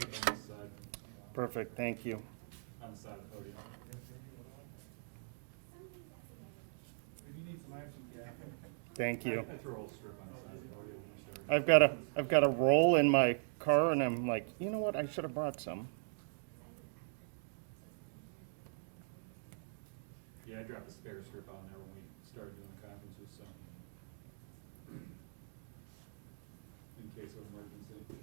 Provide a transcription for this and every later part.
take it on this side, Perfect, thank you. on the side of the podium. If you need some action, Captain. Thank you. I threw a little strip on the side of the podium when we started. I've got a roll in my car and I'm like, you know what, I should have brought some. Yeah, I dropped a spare strip on there when we started doing conferences, so. In case of emergency. In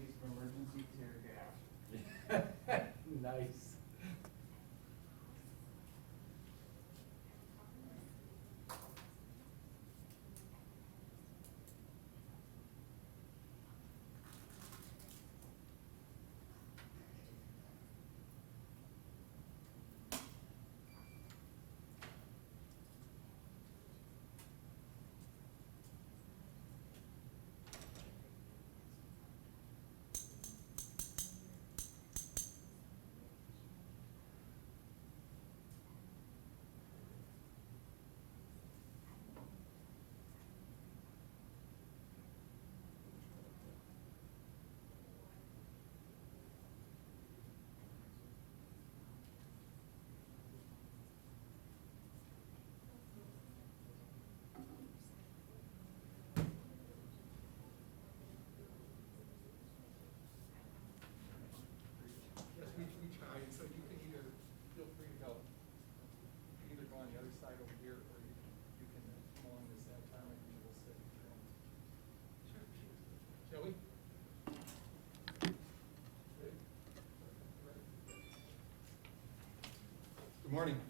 case of emergency, tear gas. Nice. Yes, we tried, so you can either, feel free to go, either go on the other side over here, or you can come along this side, Tom, and we will sit and train. Sure. Shall we? Ready? Good morning.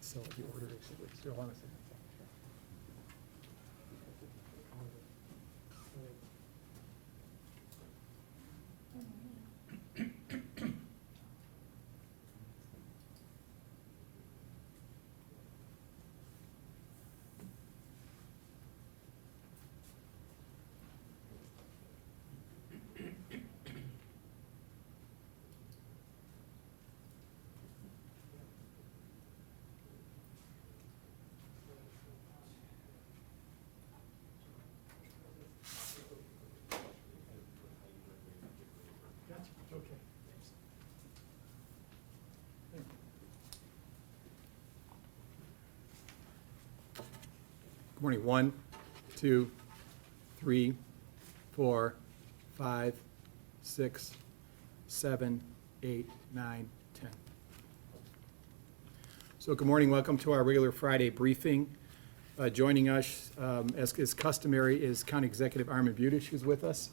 So the order is, you'll want to say. Gotcha, okay. Good morning. 1, 2, 3, 4, 5, 6, 7, 8, 9, 10. So good morning, welcome to our regular Friday briefing. Joining us, as is customary, is County Executive Armin Budish, who's with us.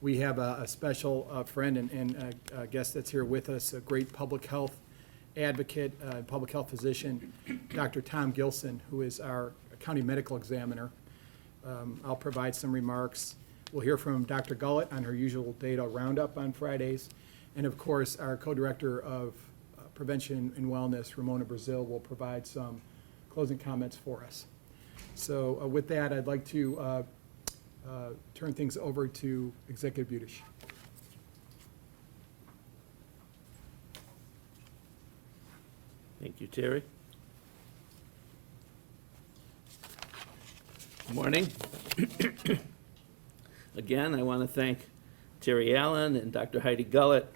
We have a special friend and a guest that's here with us, a great public health advocate, public health physician, Dr. Tom Gilson, who is our county medical examiner. I'll provide some remarks. We'll hear from Dr. Gullett on her usual data roundup on Fridays. And of course, our co-director of prevention and wellness, Ramona Brazil, will provide some closing comments for us. So with that, I'd like to turn things over to Executive Budish. Thank you, Terry. Good morning. Again, I want to thank Terry Allen and Dr. Heidi Gullett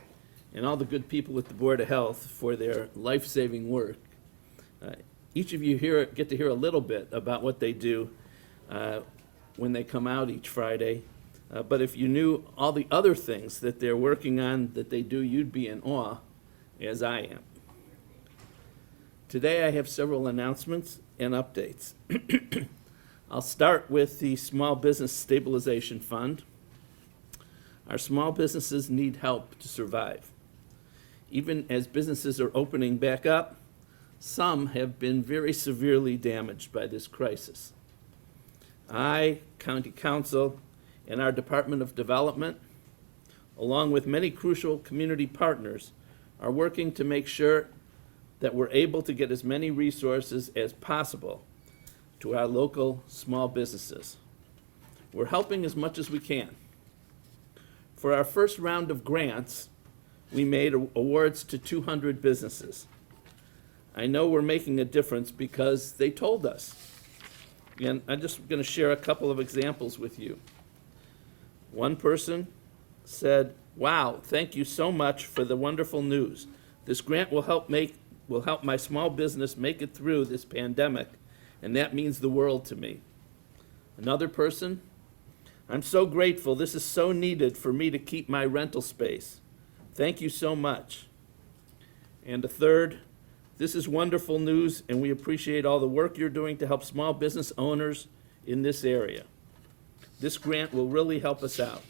and all the good people at the Board of Health for their life-saving work. Each of you here get to hear a little bit about what they do when they come out each Friday. But if you knew all the other things that they're working on that they do, you'd be in awe, as I am. Today I have several announcements and updates. I'll start with the Small Business Stabilization Fund. Our small businesses need help to survive. Even as businesses are opening back up, some have been very severely damaged by this crisis. I, County Council, and our Department of Development, along with many crucial community partners, are working to make sure that we're able to get as many resources as possible to our local small businesses. We're helping as much as we can. For our first round of grants, we made awards to 200 businesses. I know we're making a difference because they told us. And I'm just going to share a couple of examples with you. One person said, "Wow, thank you so much for the wonderful news. This grant will help my small business make it through this pandemic, and that means the world to me." Another person, "I'm so grateful. This is so needed for me to keep my rental space. Thank you so much." And a third, "This is wonderful news, and we appreciate all the work you're doing to help small business owners in this area. This grant will really help us out."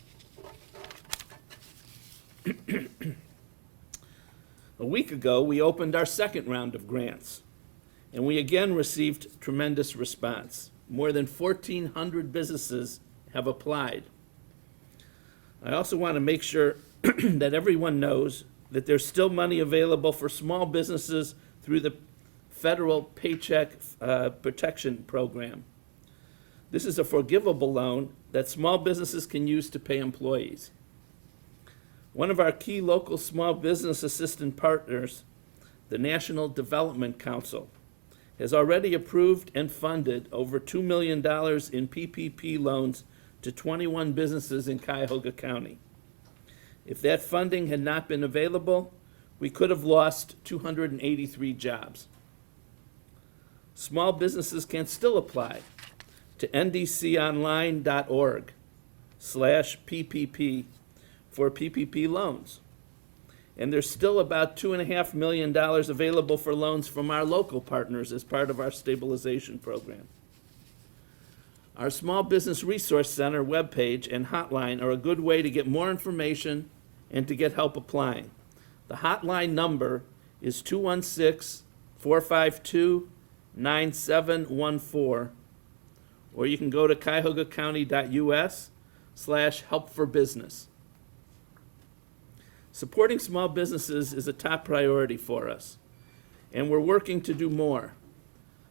A week ago, we opened our second round of grants, and we again received tremendous response. More than 1,400 businesses have applied. I also want to make sure that everyone knows that there's still money available for small businesses through the federal Paycheck Protection Program. This is a forgivable loan that small businesses can use to pay employees. One of our key local small business assistant partners, the National Development Council, has already approved and funded over $2 million in PPP loans to 21 businesses in Cuyahoga County. If that funding had not been available, we could have lost 283 jobs. Small businesses can still apply to ndconline.org/PPP for PPP loans. And there's still about $2.5 million available for loans from our local partners as part of our stabilization program. Our Small Business Resource Center webpage and hotline are a good way to get more information and to get help applying. The hotline number is 216-452-9714, or you can go to cuyahogacounty.us/helpforbusiness. Supporting small businesses is a top priority for us, and we're working to do more.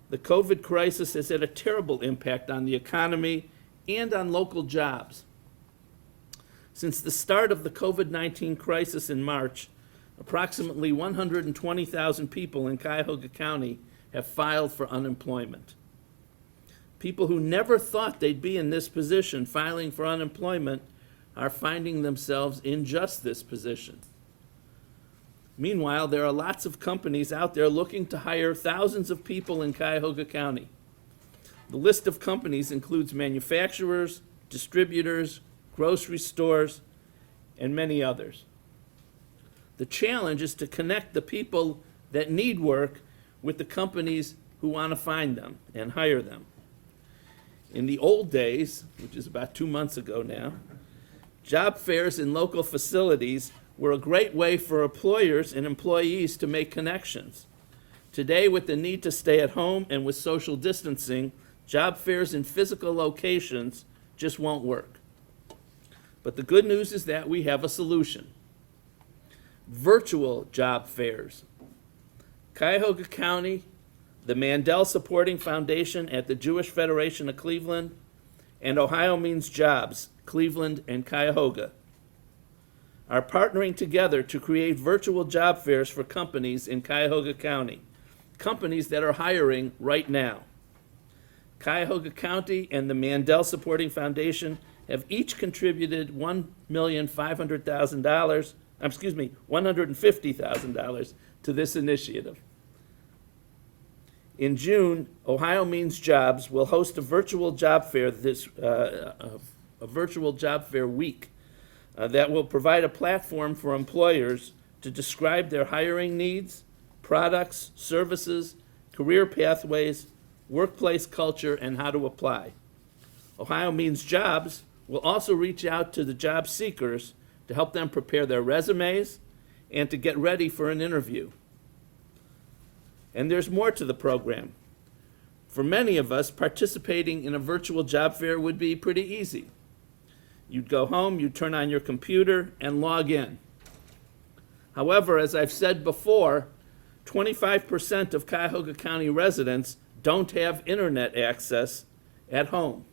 The COVID crisis has had a terrible impact on the economy and on local jobs. Since the start of the COVID-19 crisis in March, approximately 120,000 people in Cuyahoga County have filed for unemployment. People who never thought they'd be in this position filing for unemployment are finding themselves in just this position. Meanwhile, there are lots of companies out there looking to hire thousands of people in Cuyahoga County. The list of companies includes manufacturers, distributors, grocery stores, and many others. The challenge is to connect the people that need work with the companies who want to find them and hire them. In the old days, which is about 2 months ago now, job fairs in local facilities were a great way for employers and employees to make connections. Today, with the need to stay at home and with social distancing, job fairs in physical locations just won't work. But the good news is that we have a solution. Virtual job fairs. Cuyahoga County, the Mandel Supporting Foundation at the Jewish Federation of Cleveland, and Ohio Means Jobs, Cleveland and Cuyahoga, are partnering together to create virtual job fairs for companies in Cuyahoga County, companies that are hiring right now. Cuyahoga County and the Mandel Supporting Foundation have each contributed $150,000 to this initiative. In June, Ohio Means Jobs will host a virtual job fair a virtual job fair week that will provide a platform for employers to describe their hiring needs, products, services, career pathways, workplace culture, and how to apply. Ohio Means Jobs will also reach out to the job seekers to help them prepare their resumes and to get ready for an interview. And there's more to the program. For many of us, participating in a virtual job fair would be pretty easy. You'd go home, you'd turn on your computer, and log in. However, as I've said before, 25% of Cuyahoga County residents don't have internet access at home.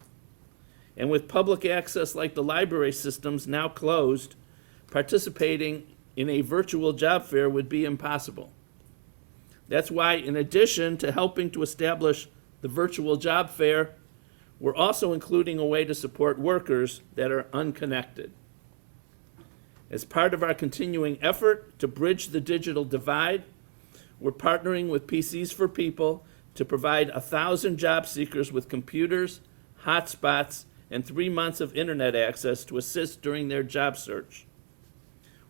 And with public access like the library systems now closed, participating in a virtual job fair would be impossible. That's why, in addition to helping to establish the virtual job fair, we're also including a way to support workers that are unconnected. As part of our continuing effort to bridge the digital divide, we're partnering with PCs for People to provide 1,000 job seekers with computers, hotspots, and 3 months of internet access to assist during their job search.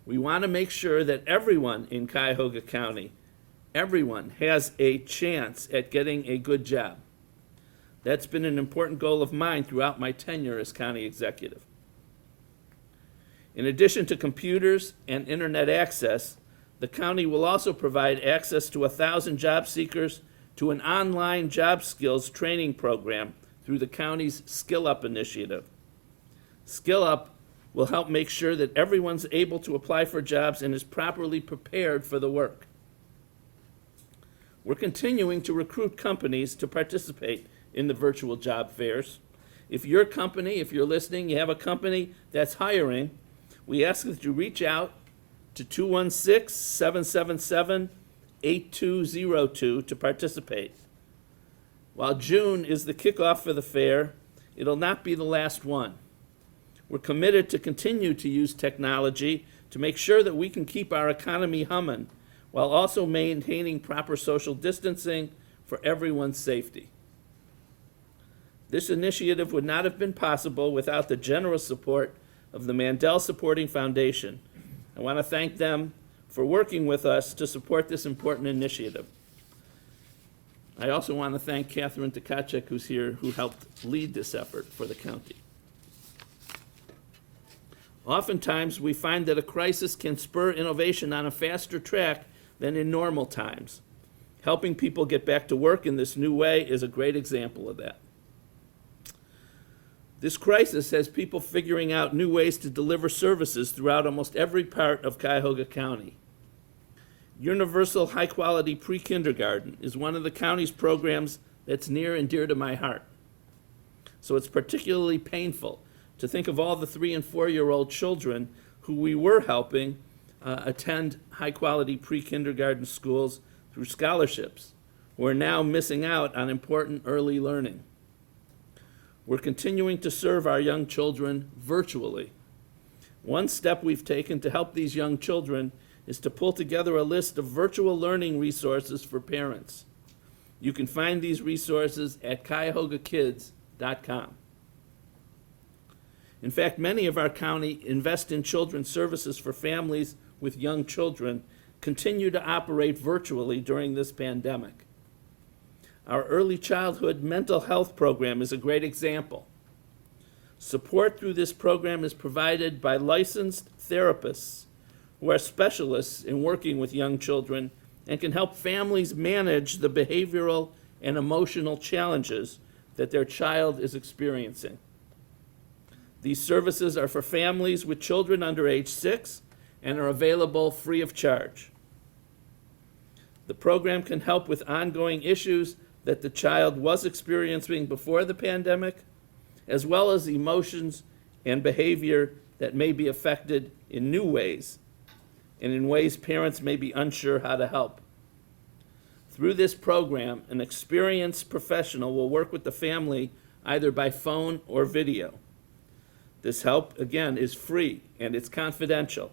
We want to make sure that everyone in Cuyahoga County, everyone has a chance at getting a good job. That's been an important goal of mine throughout my tenure as county executive. In addition to computers and internet access, the county will also provide access to 1,000 job seekers to an online job skills training program through the county's Skill Up initiative. Skill Up will help make sure that everyone's able to apply for jobs and is properly prepared for the work. We're continuing to recruit companies to participate in the virtual job fairs. If your company, if you're listening, you have a company that's hiring, we ask that you reach out to 216-777-8202 to participate. While June is the kickoff for the fair, it'll not be the last one. We're committed to continue to use technology to make sure that we can keep our economy humming while also maintaining proper social distancing for everyone's safety. This initiative would not have been possible without the generous support of the Mandel Supporting Foundation. I want to thank them for working with us to support this important initiative. I also want to thank Catherine Tkachuk, who's here, who helped lead this effort for the county. Oftentimes, we find that a crisis can spur innovation on a faster track than in normal times. Helping people get back to work in this new way is a great example of that. This crisis has people figuring out new ways to deliver services throughout almost every part of Cuyahoga County. Universal high-quality pre-kindergarten is one of the county's programs that's near and dear to my heart. So it's particularly painful to think of all the 3- and 4-year-old children who we were helping attend high-quality pre-kindergarten schools through scholarships, who are now missing out on important early learning. We're continuing to serve our young children virtually. One step we've taken to help these young children is to pull together a list of virtual learning resources for parents. You can find these resources at cuyahogakids.com. In fact, many of our county invest in children's services for families with young children continue to operate virtually during this pandemic. Our early childhood mental health program is a great example. Support through this program is provided by licensed therapists who are specialists in working with young children and can help families manage the behavioral and emotional challenges that their child is experiencing. These services are for families with children under age 6 and are available free of charge. The program can help with ongoing issues that the child was experiencing before the pandemic, as well as emotions and behavior that may be affected in new ways, and in ways parents may be unsure how to help. Through this program, an experienced professional will work with the family either by phone or video. This help, again, is free and it's confidential.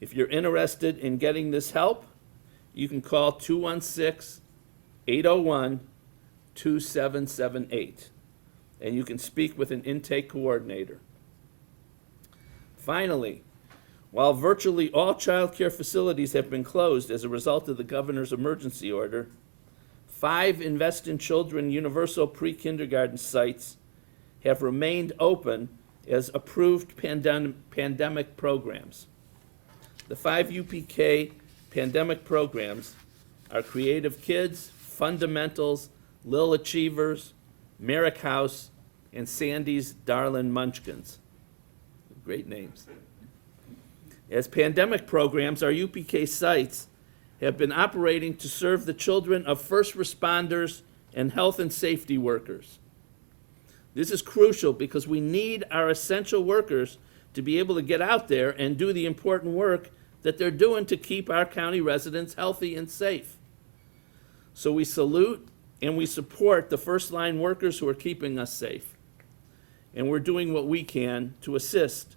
If you're interested in getting this help, you can call 216-801-2778, and you can speak with an intake coordinator. Finally, while virtually all child care facilities have been closed as a result of the governor's emergency order, 5 Invest in Children universal pre-kindergarten sites have remained open as approved pandemic programs. The 5 UPK pandemic programs are Creative Kids, Fundamentals, Lil Achievers, Merrick House, and Sandy's Darlin' Munchkins. Great names. As pandemic programs, our UPK sites have been operating to serve the children of first responders and health and safety workers. This is crucial because we need our essential workers to be able to get out there and do the important work that they're doing to keep our county residents healthy and safe. So we salute and we support the first line workers who are keeping us safe. And we're doing what we can to assist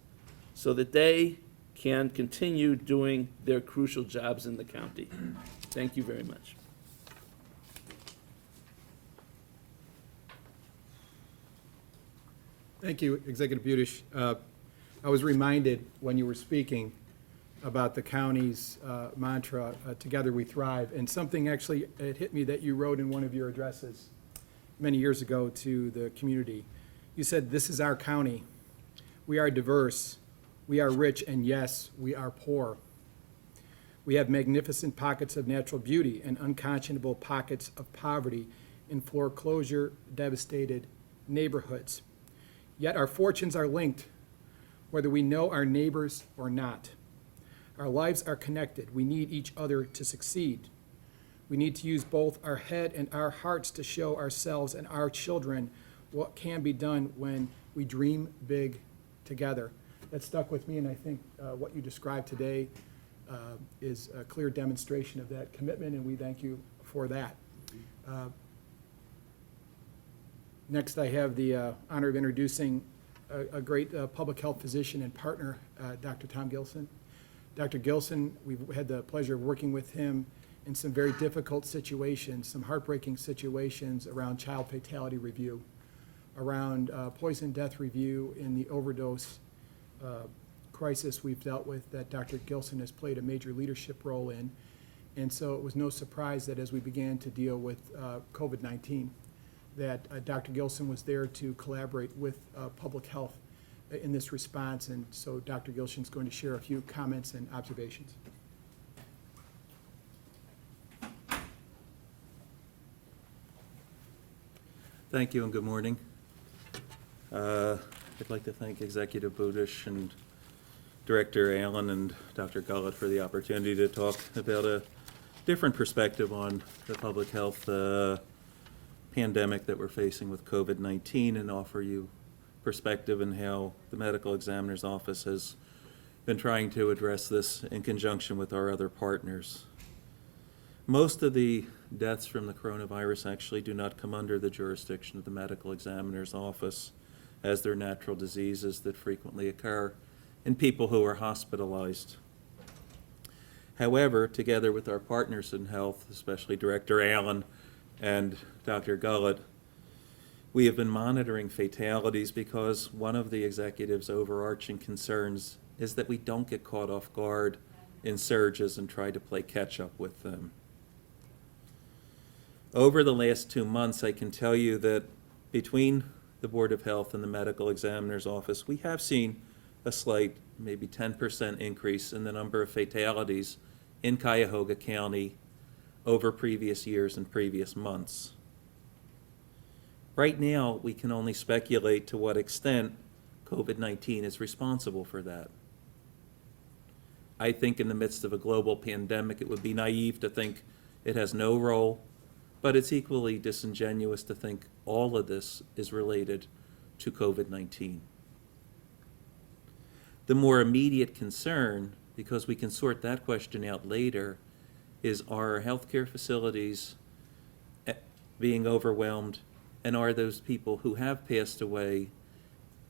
so that they can continue doing their crucial jobs in the county. Thank you very much. Thank you, Executive Budish. I was reminded when you were speaking about the county's mantra, Together We Thrive, and something actually, it hit me that you wrote in one of your addresses many years ago to the community. You said, "This is our county. We are diverse. We are rich, and yes, we are poor. We have magnificent pockets of natural beauty and unconscionable pockets of poverty in foreclosure-devastated neighborhoods. Yet our fortunes are linked, whether we know our neighbors or not. Our lives are connected. We need each other to succeed. We need to use both our head and our hearts to show ourselves and our children what can be done when we dream big together." That stuck with me, and I think what you described today is a clear demonstration of that commitment, and we thank you for that. Next, I have the honor of introducing a great public health physician and partner, Dr. Tom Gilson. Dr. Gilson, we've had the pleasure of working with him in some very difficult situations, some heartbreaking situations around child fatality review, around poison death review in the overdose crisis we've dealt with that Dr. Gilson has played a major leadership role in. And so it was no surprise that as we began to deal with COVID-19, that Dr. Gilson was there to collaborate with public health in this response. And so Dr. Gilson's going to share a few comments and observations. Thank you and good morning. I'd like to thank Executive Budish and Director Allen and Dr. Gullett for the opportunity to talk about a different perspective on the public health pandemic that we're facing with COVID-19 and offer you perspective in how the medical examiner's office has been trying to address this in conjunction with our other partners. Most of the deaths from the coronavirus actually do not come under the jurisdiction of the medical examiner's office, as they're natural diseases that frequently occur in people who are hospitalized. However, together with our partners in health, especially Director Allen and Dr. Gullett, we have been monitoring fatalities because one of the executive's overarching concerns is that we don't get caught off guard in surges and try to play catch up with them. Over the last 2 months, I can tell you that between the Board of Health and the Medical Examiner's Office, we have seen a slight, maybe 10% increase in the number of fatalities in Cuyahoga County over previous years and previous months. Right now, we can only speculate to what extent COVID-19 is responsible for that. I think in the midst of a global pandemic, it would be naive to think it has no role, but it's equally disingenuous to think all of this is related to COVID-19. The more immediate concern, because we can sort that question out later, is are our healthcare facilities being overwhelmed, and are those people who have passed away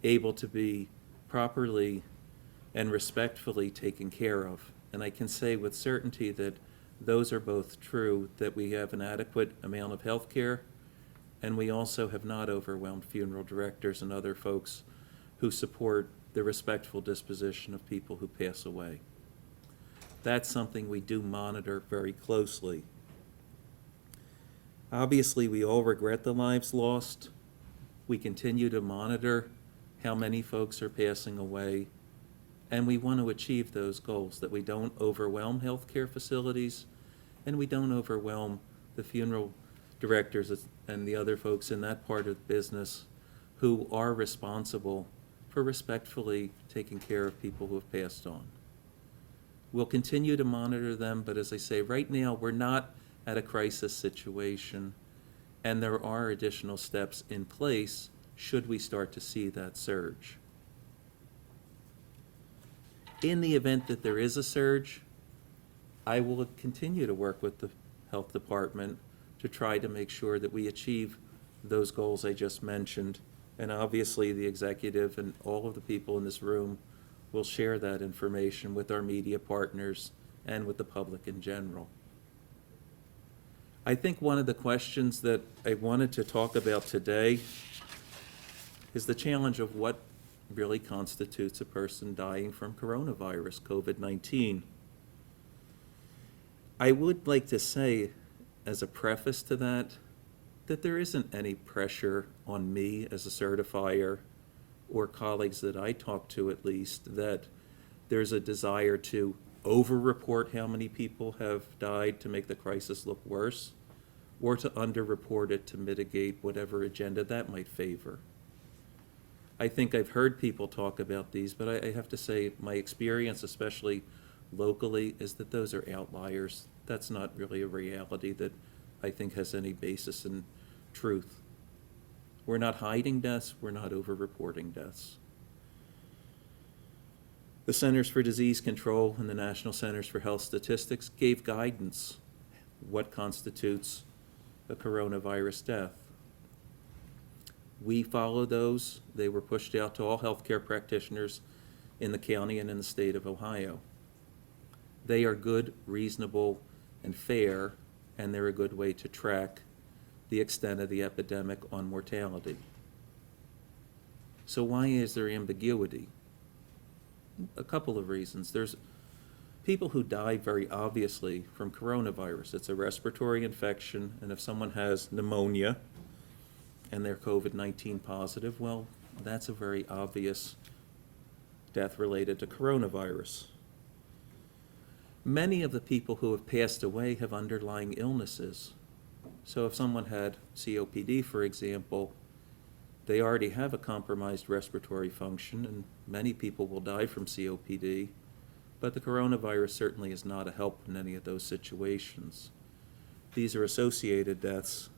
able to be properly and respectfully taken care of? And I can say with certainty that those are both true, that we have an adequate amount of health care, and we also have not overwhelmed funeral directors and other folks who support the respectful disposition of people who pass away. That's something we do monitor very closely. Obviously, we all regret the lives lost. We continue to monitor how many folks are passing away, and we want to achieve those goals, that we don't overwhelm healthcare facilities and we don't overwhelm the funeral directors and the other folks in that part of the business who are responsible for respectfully taking care of people who have passed on. We'll continue to monitor them, but as I say, right now we're not at a crisis situation, and there are additional steps in place should we start to see that surge. In the event that there is a surge, I will continue to work with the health department to try to make sure that we achieve those goals I just mentioned. And obviously, the executive and all of the people in this room will share that information with our media partners and with the public in general. I think one of the questions that I wanted to talk about today is the challenge of what really constitutes a person dying from coronavirus, COVID-19. I would like to say, as a preface to that there isn't any pressure on me as a certifier or colleagues that I talk to at least, that there's a desire to over-report how many people have died to make the crisis look worse, or to under-report it to mitigate whatever agenda that might favor. I think I've heard people talk about these, but I have to say my experience, especially locally, is that those are outliers. That's not really a reality that I think has any basis in truth. We're not hiding deaths, we're not over-reporting deaths. The Centers for Disease Control and the National Centers for Health Statistics gave guidance what constitutes a coronavirus death. We follow those. They were pushed out to all healthcare practitioners in the county and in the state of Ohio. They are good, reasonable, and fair, and they're a good way to track the extent of the epidemic on mortality. So why is there ambiguity? A couple of reasons. There's people who die very obviously from coronavirus. It's a respiratory infection, and if someone has pneumonia and they're COVID-19 positive, well, that's a very obvious death related to coronavirus. Many of the people who have passed away have underlying illnesses. So if someone had COPD, for example, they already have a compromised respiratory function, and many people will die from COPD, but the coronavirus certainly is not a help in any of those situations. These are associated deaths.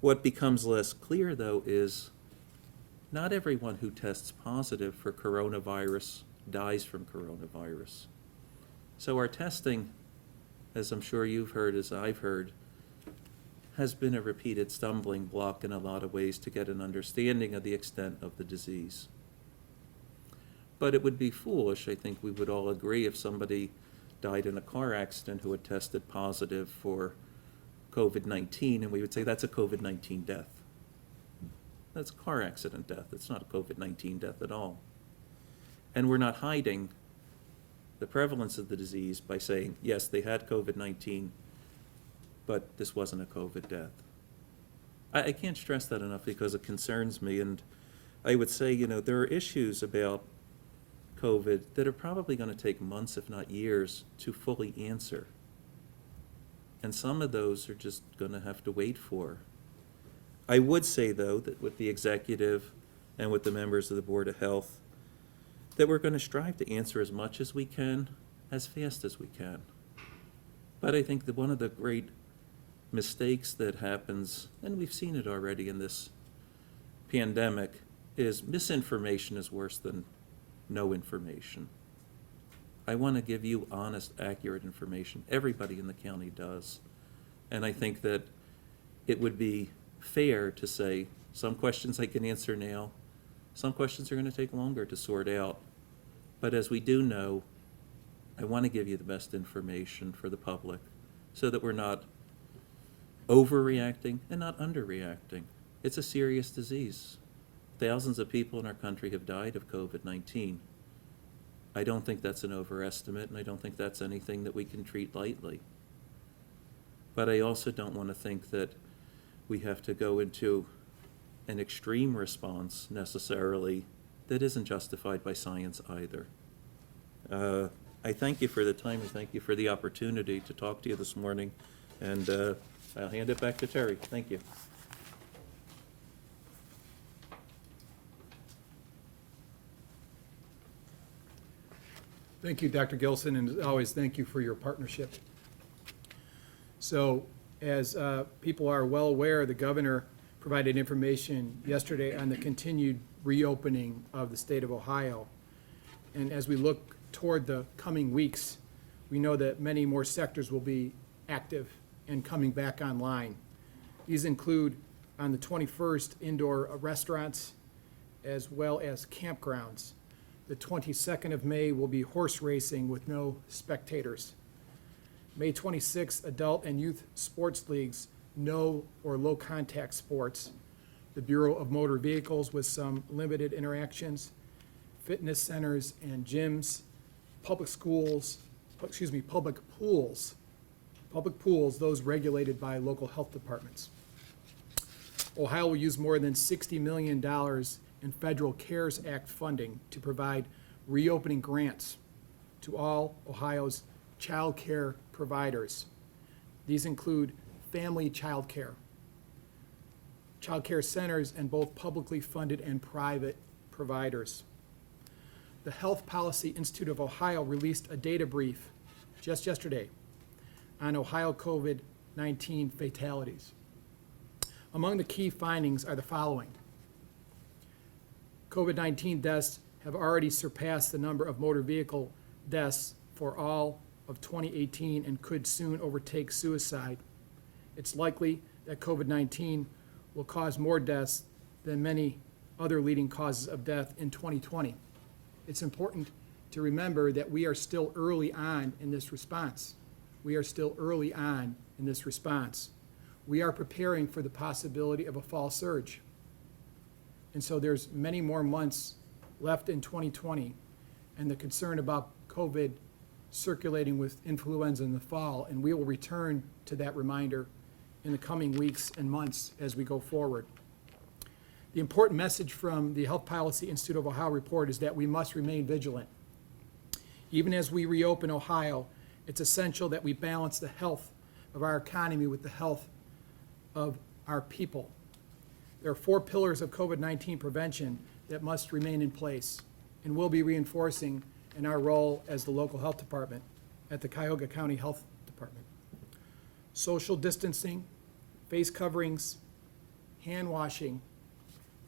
What becomes less clear, though, is not everyone who tests positive for coronavirus dies from coronavirus. So our testing, as I'm sure you've heard, as I've heard, has been a repeated stumbling block in a lot of ways to get an understanding of the extent of the disease. But it would be foolish, I think we would all agree, if somebody died in a car accident who had tested positive for COVID-19, and we would say that's a COVID-19 death. That's a car accident death. It's not a COVID-19 death at all. And we're not hiding the prevalence of the disease by saying, yes, they had COVID-19, but this wasn't a COVID death. I can't stress that enough because it concerns me, and I would say, there are issues about COVID that are probably going to take months, if not years, to fully answer. And some of those are just going to have to wait for. I would say, though, that with the executive and with the members of the Board of Health, that we're going to strive to answer as much as we can, as fast as we can. But I think that one of the great mistakes that happens, and we've seen it already in this pandemic, is misinformation is worse than no information. I want to give you honest, accurate information. Everybody in the county does. And I think that it would be fair to say some questions I can answer now, some questions are going to take longer to sort out. But as we do know, I want to give you the best information for the public so that we're not overreacting and not underreacting. It's a serious disease. Thousands of people in our country have died of COVID-19. I don't think that's an overestimate, and I don't think that's anything that we can treat lightly. But I also don't want to think that we have to go into an extreme response necessarily that isn't justified by science either. I thank you for the time, and thank you for the opportunity to talk to you this morning, and I'll hand it back to Terry. Thank you. Thank you, Dr. Gilson, and as always, thank you for your partnership. So, as people are well aware, the governor provided information yesterday on the continued reopening of the state of Ohio. And as we look toward the coming weeks, we know that many more sectors will be active and coming back online. These include on the 21st indoor restaurants as well as campgrounds. The 22nd of May will be horse racing with no spectators. May 26th, adult and youth sports leagues, no or low contact sports. The Bureau of Motor Vehicles with some limited interactions. Fitness centers and gyms, public schools, public pools, those regulated by local health departments. Ohio will use more than $60 million in federal CARES Act funding to provide reopening grants to all Ohio's child care providers. These include family child care centers, and both publicly funded and private providers. The Health Policy Institute of Ohio released a data brief just yesterday on Ohio COVID-19 fatalities. Among the key findings are the following. COVID-19 deaths have already surpassed the number of motor vehicle deaths for all of 2018 and could soon overtake suicide. It's likely that COVID-19 will cause more deaths than many other leading causes of death in 2020. It's important to remember that we are still early on in this response. We are preparing for the possibility of a fall surge. And so there's many more months left in 2020, and the concern about COVID circulating with influenza in the fall, and we will return to that reminder in the coming weeks and months as we go forward. The important message from the Health Policy Institute of Ohio report is that we must remain vigilant. Even as we reopen Ohio, it's essential that we balance the health of our economy with the health of our people. There are 4 pillars of COVID-19 prevention that must remain in place and will be reinforcing in our role as the local health department at the Cuyahoga County Health Department. Social distancing, face coverings, hand washing,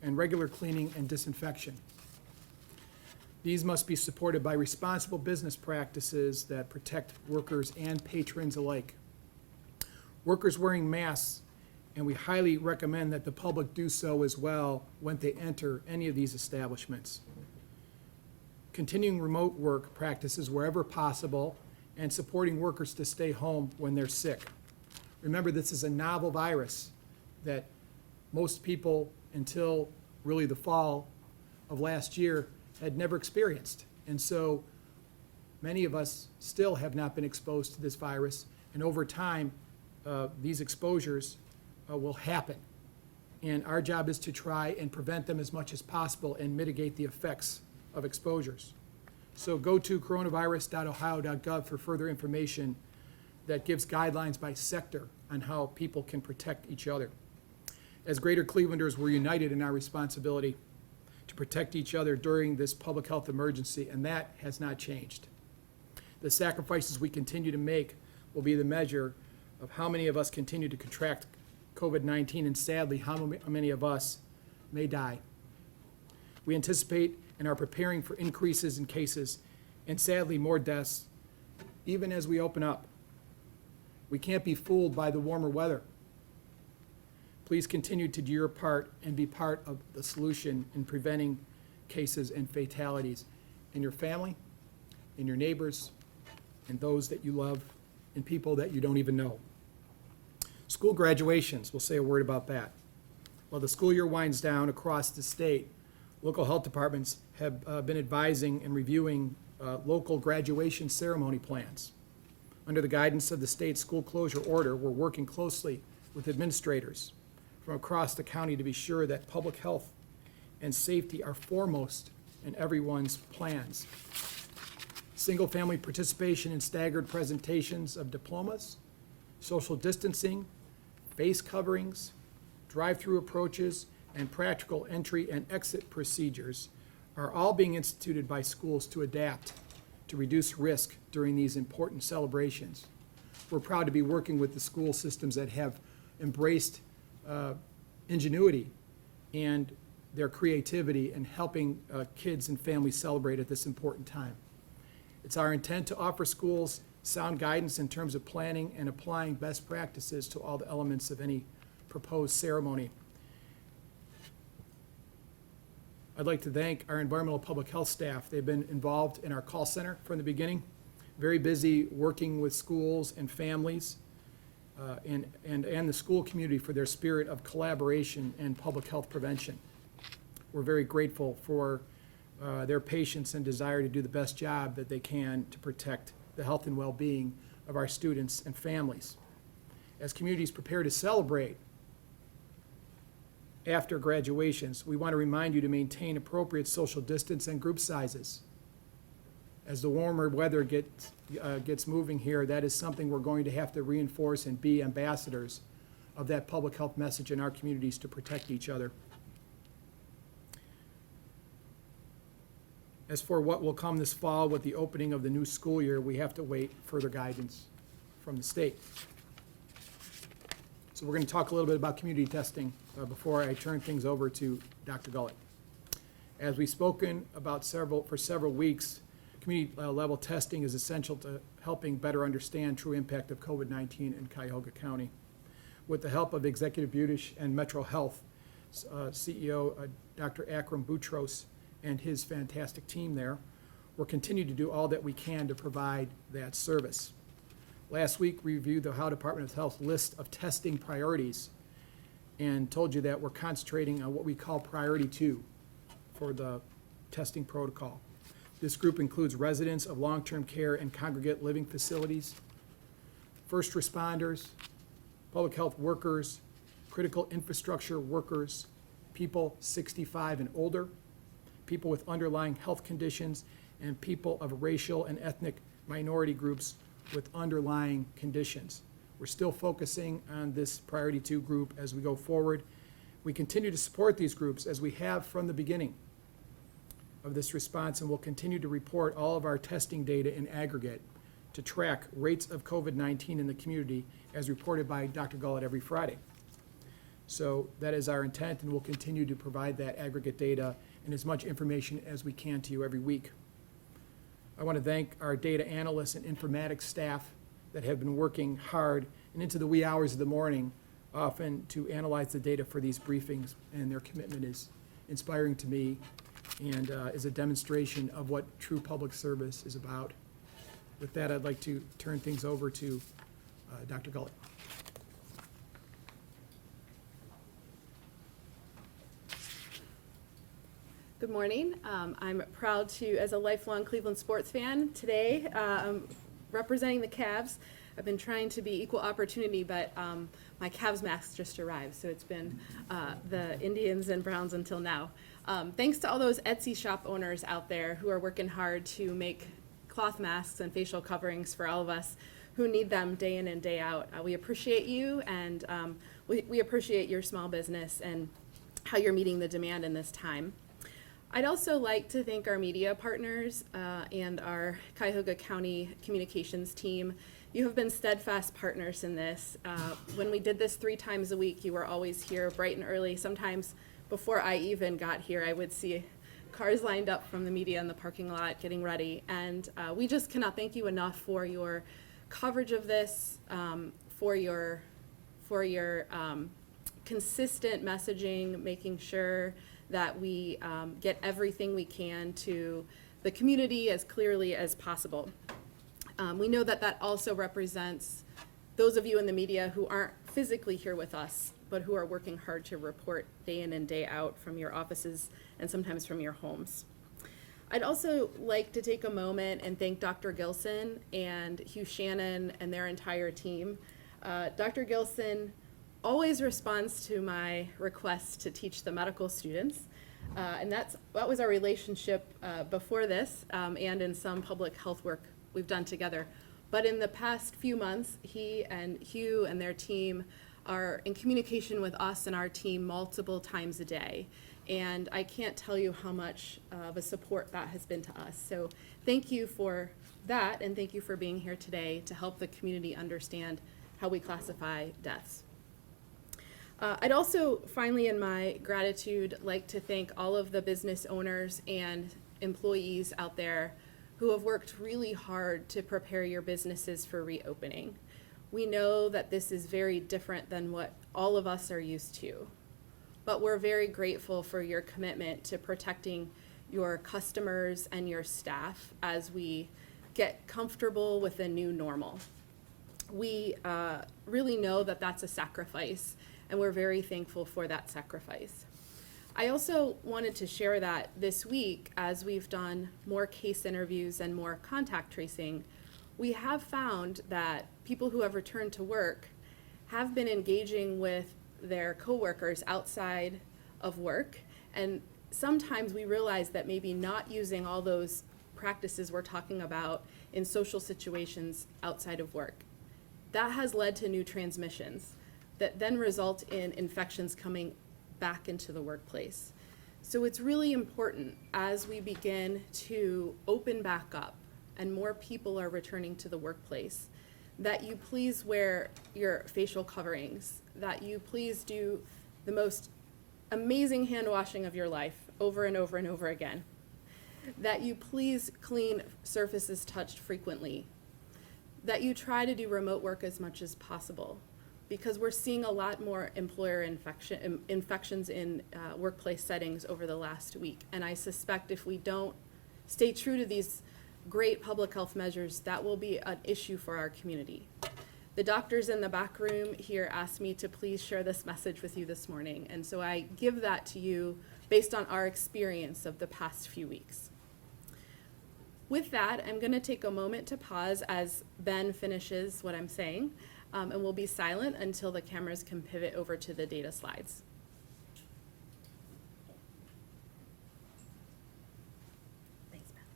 and regular cleaning and disinfection. These must be supported by responsible business practices that protect workers and patrons alike. Workers wearing masks, and we highly recommend that the public do so as well when they enter any of these establishments. Continuing remote work practices wherever possible, and supporting workers to stay home when they're sick. Remember, this is a novel virus that most people, until really the fall of last year, had never experienced. And so many of us still have not been exposed to this virus, and over time, these exposures will happen. And our job is to try and prevent them as much as possible and mitigate the effects of exposures. So go to coronavirus.ohio.gov for further information that gives guidelines by sector on how people can protect each other. As Greater Clevelanders, we're united in our responsibility to protect each other during this public health emergency, and that has not changed. The sacrifices we continue to make will be the measure of how many of us continue to contract COVID-19, and sadly, how many of us may die. We anticipate and are preparing for increases in cases and sadly more deaths even as we open up. We can't be fooled by the warmer weather. Please continue to do your part and be part of the solution in preventing cases and fatalities in your family, in your neighbors, and those that you love, and people that you don't even know. School graduations, we'll say a word about that. While the school year winds down across the state, local health departments have been advising and reviewing local graduation ceremony plans. Under the guidance of the state school closure order, we're working closely with administrators from across the county to be sure that public health and safety are foremost in everyone's plans. Single-family participation in staggered presentations of diplomas, social distancing, face coverings, drive-through approaches, and practical entry and exit procedures are all being instituted by schools to adapt to reduce risk during these important celebrations. We're proud to be working with the school systems that have embraced ingenuity and their creativity in helping kids and families celebrate at this important time. It's our intent to offer schools sound guidance in terms of planning and applying best practices to all the elements of any proposed ceremony. I'd like to thank our environmental public health staff. They've been involved in our call center from the beginning, very busy working with schools and families and the school community for their spirit of collaboration and public health prevention. We're very grateful for their patience and desire to do the best job that they can to protect the health and well-being of our students and families. As communities prepare to celebrate after graduations, we want to remind you to maintain appropriate social distance and group sizes. As the warmer weather gets moving here, that is something we're going to have to reinforce and be ambassadors of that public health message in our communities to protect each other. As for what will come this fall with the opening of the new school year, we have to wait further guidance from the state. So we're going to talk a little bit about community testing before I turn things over to Dr. Gullett. As we've spoken about for several weeks, community level testing is essential to helping better understand true impact of COVID-19 in Cuyahoga County. With the help of Executive Budish and Metro Health CEO Dr. Akram Boutros and his fantastic team there, we'll continue to do all that we can to provide that service. Last week, we reviewed the Ohio Department of Health list of testing priorities and told you that we're concentrating on what we call priority 2 for the testing protocol. This group includes residents of long-term care and congregate living facilities, first responders, public health workers, critical infrastructure workers, people 65 and older, people with underlying health conditions, and people of racial and ethnic minority groups with underlying conditions. We're still focusing on this priority 2 group as we go forward. We continue to support these groups as we have from the beginning of this response, and we'll continue to report all of our testing data in aggregate to track rates of COVID-19 in the community as reported by Dr. Gullett every Friday. So that is our intent, and we'll continue to provide that aggregate data and as much information as we can to you every week. I want to thank our data analysts and informatics staff that have been working hard and into the wee hours of the morning, often to analyze the data for these briefings, and their commitment is inspiring to me and is a demonstration of what true public service is about. With that, I'd like to turn things over to Dr. Gullett. Good morning. I'm proud to, as a lifelong Cleveland sports fan, today I'm representing the Cavs. I've been trying to be equal opportunity, but my Cavs mask just arrived, so it's been the Indians and Browns until now. Thanks to all those Etsy shop owners out there who are working hard to make cloth masks and facial coverings for all of us who need them day in and day out. We appreciate you, and we appreciate your small business and how you're meeting the demand in this time. I'd also like to thank our media partners and our Cuyahoga County communications team. You have been steadfast partners in this. When we did this 3 times a week, you were always here bright and early. Sometimes before I even got here, I would see cars lined up from the media in the parking lot getting ready. And we just cannot thank you enough for your coverage of this, for your consistent messaging, making sure that we get everything we can to the community as clearly as possible. We know that that also represents those of you in the media who aren't physically here with us, but who are working hard to report day in and day out from your offices and sometimes from your homes. I'd also like to take a moment and thank Dr. Gilson and Hugh Shannon and their entire team. Dr. Gilson always responds to my request to teach the medical students. And that was our relationship before this and in some public health work we've done together. But in the past few months, he and Hugh and their team are in communication with us and our team multiple times a day. And I can't tell you how much of a support that has been to us. So thank you for that, and thank you for being here today to help the community understand how we classify deaths. I'd also, finally, in my gratitude, like to thank all of the business owners and employees out there who have worked really hard to prepare your businesses for reopening. We know that this is very different than what all of us are used to, but we're very grateful for your commitment to protecting your customers and your staff as we get comfortable with a new normal. We really know that that's a sacrifice, and we're very thankful for that sacrifice. I also wanted to share that this week, as we've done more case interviews and more contact tracing, we have found that people who have returned to work have been engaging with their coworkers outside of work, and sometimes we realize that maybe not using all those practices we're talking about in social situations outside of work. That has led to new transmissions that then result in infections coming back into the workplace. So it's really important as we begin to open back up and more people are returning to the workplace, that you please wear your facial coverings, that you please do the most amazing hand washing of your life over and over and over again, that you please clean surfaces touched frequently, that you try to do remote work as much as possible, because we're seeing a lot more employer infections in workplace settings over the last week. And I suspect if we don't stay true to these great public health measures, that will be an issue for our community. The doctors in the back room here asked me to please share this message with you this morning. And so I give that to you based on our experience of the past few weeks. With that, I'm going to take a moment to pause as Ben finishes what I'm saying. And we'll be silent until the cameras can pivot over to the data slides. Thanks, Ben.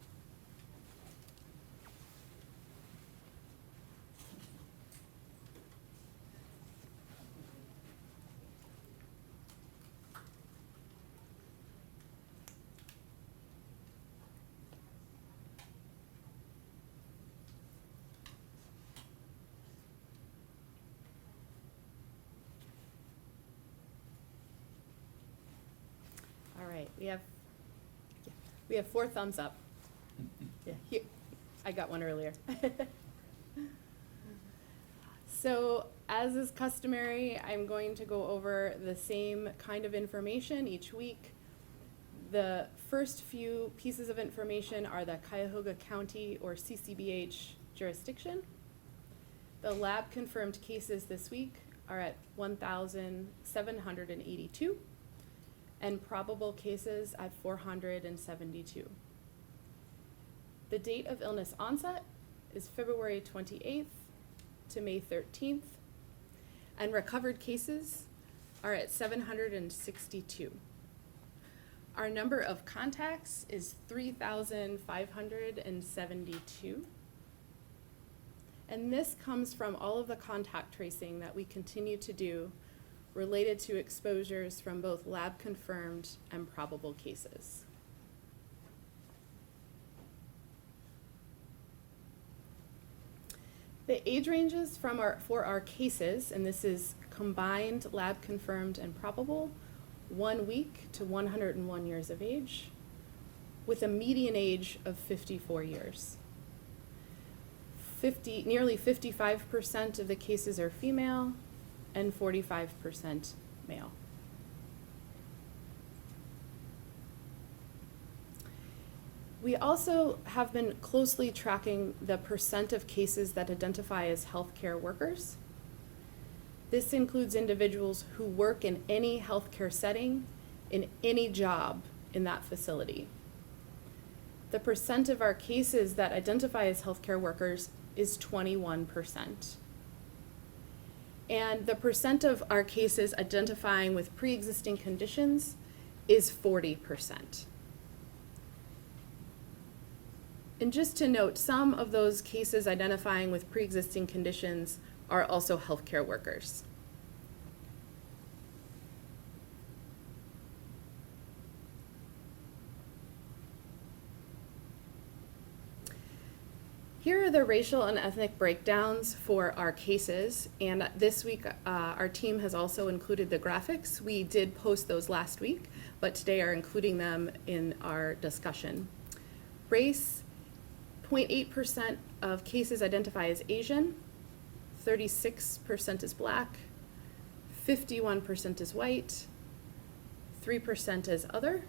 All right, we have 4 thumbs up. Yeah, here, I got one earlier. So, as is customary, I'm going to go over the same kind of information each week. The first few pieces of information are the Cuyahoga County or CCBH jurisdiction. The lab confirmed cases this week are at 1,782. And probable cases at 472. The date of illness onset is February 28th to May 13th, and recovered cases are at 762. Our number of contacts is 3,572. And this comes from all of the contact tracing that we continue to do related to exposures from both lab confirmed and probable cases. The age ranges for our cases, and this is combined lab confirmed and probable, 1 week to 101 years of age, with a median age of 54 years. Nearly 55% of the cases are female, and 45% male. We also have been closely tracking the percent of cases that identify as healthcare workers. This includes individuals who work in any healthcare setting, in any job in that facility. The percent of our cases that identify as healthcare workers is 21%. And the percent of our cases identifying with pre-existing conditions is 40%. And just to note, some of those cases identifying with pre-existing conditions are also healthcare workers. Here are the racial and ethnic breakdowns for our cases, and this week our team has also included the graphics. We did post those last week, but today are including them in our discussion. Race 0.8% of cases identify as Asian, 36% is Black, 51% is white, 3% is other,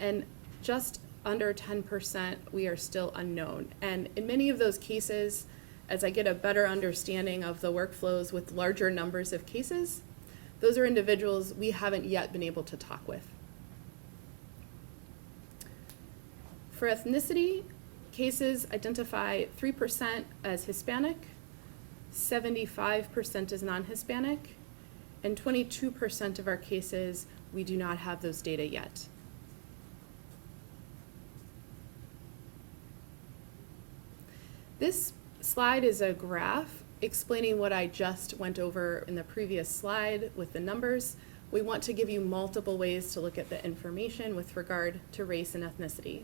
and just under 10% we are still unknown. And in many of those cases, as I get a better understanding of the workflows with larger numbers of cases, those are individuals we haven't yet been able to talk with. For ethnicity, cases identify 3% as Hispanic, 75% as non-Hispanic, and 22% of our cases, we do not have those data yet. This slide is a graph explaining what I just went over in the previous slide with the numbers. We want to give you multiple ways to look at the information with regard to race and ethnicity.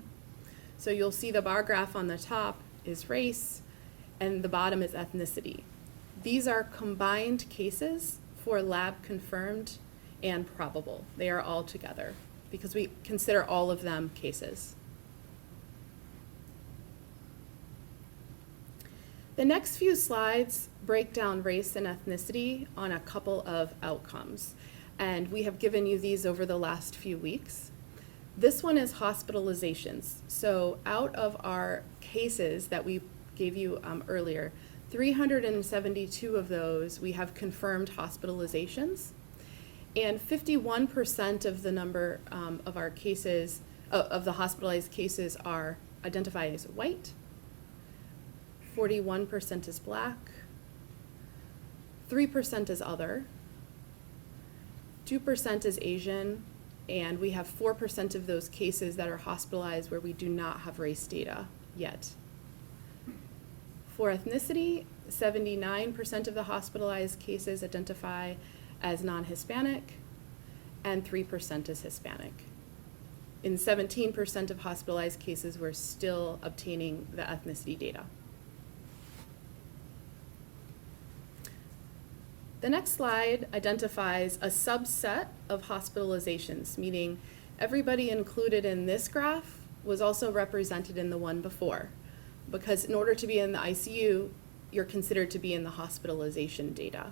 So you'll see the bar graph on the top is race, and the bottom is ethnicity. These are combined cases for lab confirmed and probable. They are all together because we consider all of them cases. The next few slides break down race and ethnicity on a couple of outcomes, and we have given you these over the last few weeks. This one is hospitalizations. So out of our cases that we gave you earlier, 372 of those we have confirmed hospitalizations, and 51% of the number of our cases, of the hospitalized cases, are identified as white, 41% is Black, 3% is other, 2% is Asian, and we have 4% of those cases that are hospitalized where we do not have race data yet. For ethnicity, 79% of the hospitalized cases identify as non-Hispanic, and 3% is Hispanic. In 17% of hospitalized cases, we're still obtaining the ethnicity data. The next slide identifies a subset of hospitalizations, meaning everybody included in this graph was also represented in the one before, because in order to be in the ICU, you're considered to be in the hospitalization data.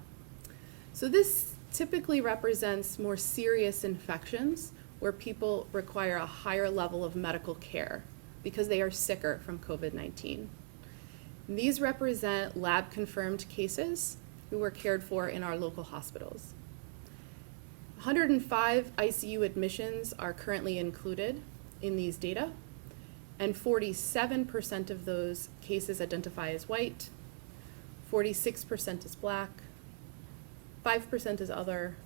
So this typically represents more serious infections where people require a higher level of medical care because they are sicker from COVID-19. These represent lab-confirmed cases who were cared for in our local hospitals. 105 ICU admissions are currently included in these data, and 47% of those cases identify as white, 46% is Black, 5% is other,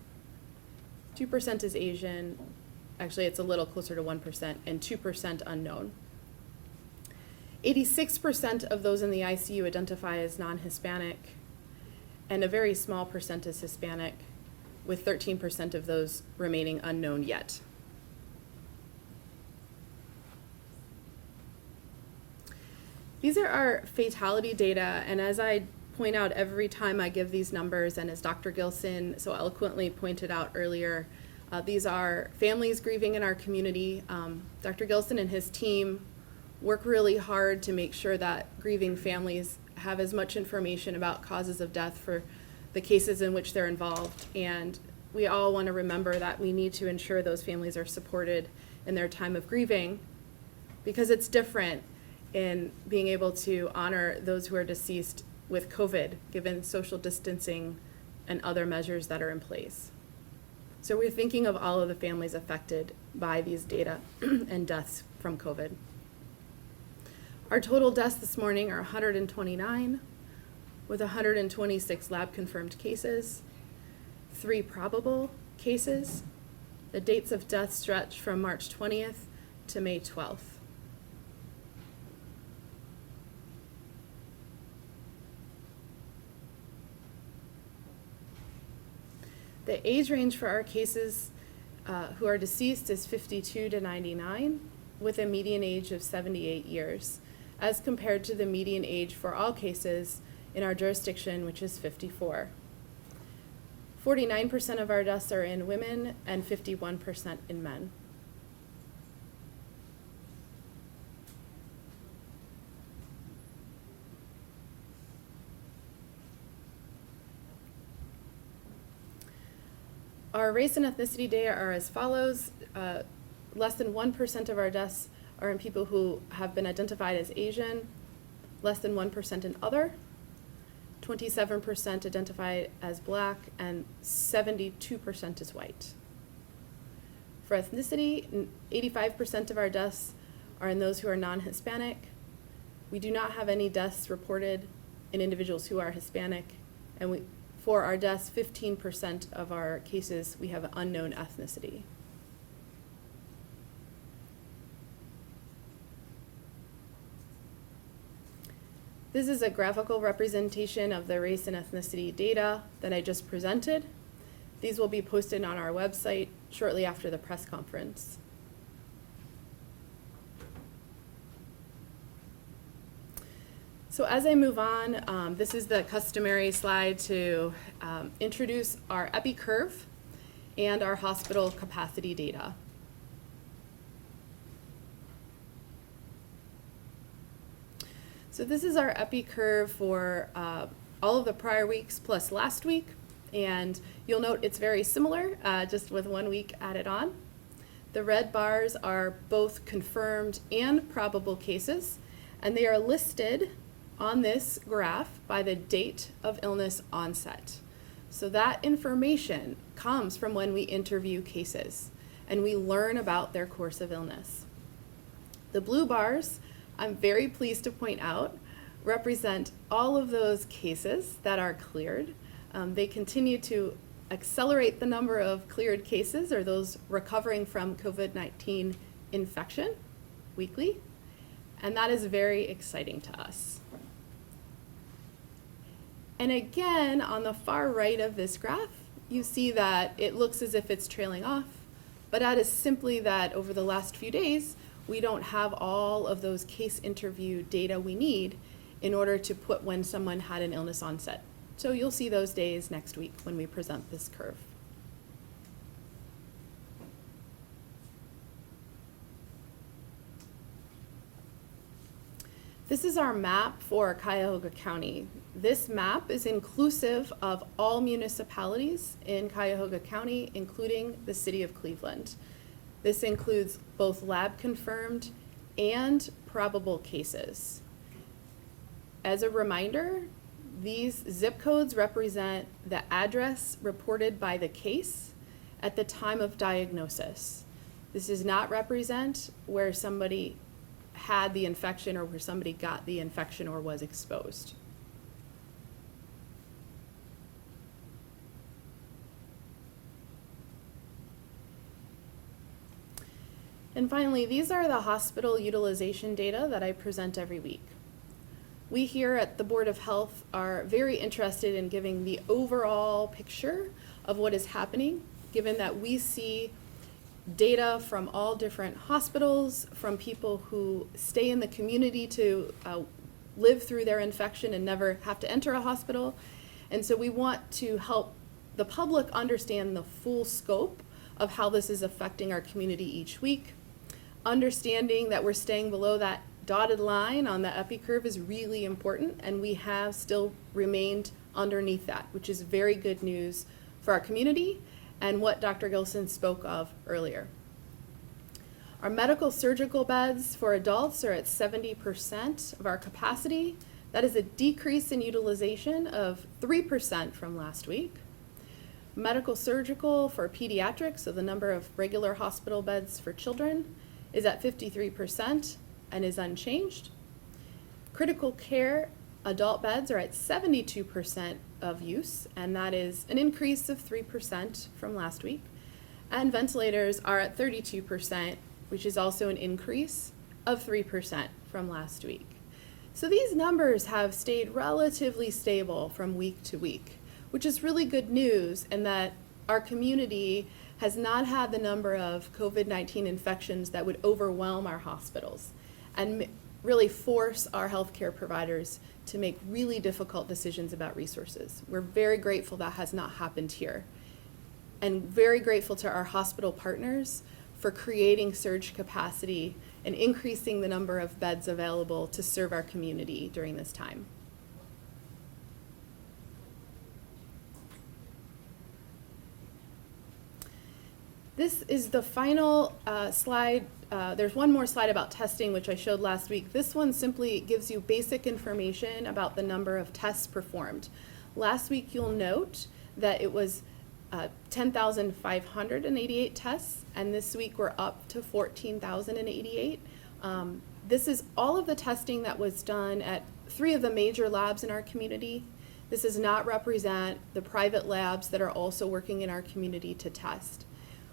2% is Asian, actually it's a little closer to 1%, and 2% unknown. 86% of those in the ICU identify as non-Hispanic, and a very small percent is Hispanic, with 13% of those remaining unknown yet. These are our fatality data, and as I point out every time I give these numbers, and as Dr. Gilson so eloquently pointed out earlier, these are families grieving in our community. Dr. Gilson and his team work really hard to make sure that grieving families have as much information about causes of death for the cases in which they're involved. And we all want to remember that we need to ensure those families are supported in their time of grieving, because it's different in being able to honor those who are deceased with COVID, given social distancing and other measures that are in place. So we're thinking of all of the families affected by these data and deaths from COVID. Our total deaths this morning are 129, with 126 lab-confirmed cases, 3 probable cases. The dates of death stretch from March 20th to May 12th. The age range for our cases who are deceased is 52 to 99, with a median age of 78 years, as compared to the median age for all cases in our jurisdiction, which is 54. 49% of our deaths are in women and 51% in men. Our race and ethnicity data are as follows. Less than 1% of our deaths are in people who have been identified as Asian, less than 1% in other, 27% identified as Black, and 72% is white. For ethnicity, 85% of our deaths are in those who are non-Hispanic. We do not have any deaths reported in individuals who are Hispanic, and for our deaths, 15% of our cases, we have an unknown ethnicity. This is a graphical representation of the race and ethnicity data that I just presented. These will be posted on our website shortly after the press conference. So as I move on, this is the customary slide to introduce our epi curve and our hospital capacity data. So this is our epi curve for all of the prior weeks plus last week, and you'll note it's very similar, just with 1 week added on. The red bars are both confirmed and probable cases, and they are listed on this graph by the date of illness onset. So that information comes from when we interview cases and we learn about their course of illness. The blue bars, I'm very pleased to point out, represent all of those cases that are cleared. They continue to accelerate the number of cleared cases, or those recovering from COVID-19 infection weekly, and that is very exciting to us. And again, on the far right of this graph, you see that it looks as if it's trailing off, but that is simply that over the last few days, we don't have all of those case interview data we need in order to put when someone had an illness onset. So you'll see those days next week when we present this curve. This is our map for Cuyahoga County. This map is inclusive of all municipalities in Cuyahoga County, including the city of Cleveland. This includes both lab confirmed and probable cases. As a reminder, these zip codes represent the address reported by the case at the time of diagnosis. This does not represent where somebody had the infection or where somebody got the infection or was exposed. And finally, these are the hospital utilization data that I present every week. We here at the Board of Health are very interested in giving the overall picture of what is happening, given that we see data from all different hospitals, from people who stay in the community to live through their infection and never have to enter a hospital. And so we want to help the public understand the full scope of how this is affecting our community each week. Understanding that we're staying below that dotted line on the epi curve is really important, and we have still remained underneath that, which is very good news for our community and what Dr. Gilson spoke of earlier. Our medical surgical beds for adults are at 70% of our capacity. That is a decrease in utilization of 3% from last week. Medical surgical for pediatrics, so the number of regular hospital beds for children, is at 53% and is unchanged. Critical care adult beds are at 72% of use, and that is an increase of 3% from last week. And ventilators are at 32%, which is also an increase of 3% from last week. So these numbers have stayed relatively stable from week to week, which is really good news in that our community has not had the number of COVID-19 infections that would overwhelm our hospitals and really force our healthcare providers to make really difficult decisions about resources. We're very grateful that has not happened here, and very grateful to our hospital partners for creating surge capacity and increasing the number of beds available to serve our community during this time. This is the final slide. There's one more slide about testing, which I showed last week. This one simply gives you basic information about the number of tests performed. Last week, you'll note that it was 10,588 tests, and this week we're up to 14,088. This is all of the testing that was done at 3 of the major labs in our community. This does not represent the private labs that are also working in our community to test.